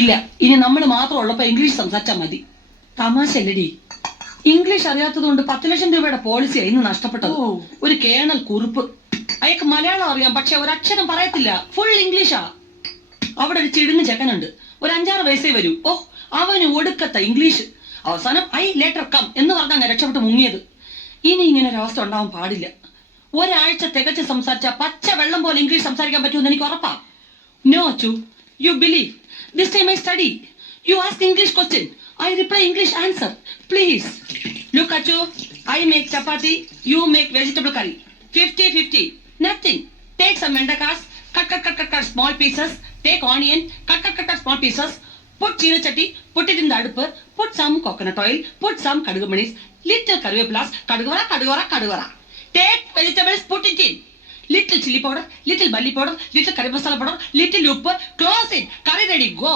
ഇല്ല, ഇനി നമ്മൾ മാത്രം ഉള്ളപ്പോ ഇംഗ്ലീഷ് സംസാരിച്ചാൽ മതി. തമാശല്ലടി. ഇംഗ്ലീഷ് അറിയാത്തതുകൊണ്ട് 10 ലക്ഷം രൂപയുടെ പോളിസിയായി ഇന്ന് നഷ്ടപ്പെട്ടത്. ഒരു കേണൽ കുറിപ്പ്. അയാൾക്ക് മലയാളം അറിയാം, പക്ഷെ ഒരക്ഷരം പറയത്തില്ല. ഫുൾ ഇംഗ്ലീഷാ. അവിടെ ഒരു ചിടുങ്ങ് ചെക്കനുണ്ട്, ഒരു 5-6 വയസ്സേ വരൂ. അവന് ഒടുക്കത്ത ഇംഗ്ലീഷ്. അവസാനം ഐ ലേറ്റർ കം എന്ന് പറഞ്ഞാൽ രക്ഷപ്പെട്ട് മുങ്ങിയത്. ഇനി ഇങ്ങനെ ഒരു അവസ്ഥ ഉണ്ടാവാൻ പാടില്ല. ഒരാഴ്ച തികച്ച് സംസാരിച്ച പച്ച വെള്ളം പോലെ ഇംഗ്ലീഷ് സംസാരിക്കാൻ പറ്റുമെന്ന് എനിക്ക് ഉറപ്പാ. No Achu, you believe. This time I study. You ask English question, I reply English answer. Please. Look Achu, I make chapati, you make vegetable curry. 50-50. Nothing. Take some vendakas, cut small pieces. Take onion, cut small pieces. Put china chatti, put it in the adupu. Put some coconut oil, put some kadugumanis, little karvepulas, kadugavara. Take vegetables, put it in. Little chili powder, little bully powder, little curry masala powder, little uppu. Close it. Curry ready. Go.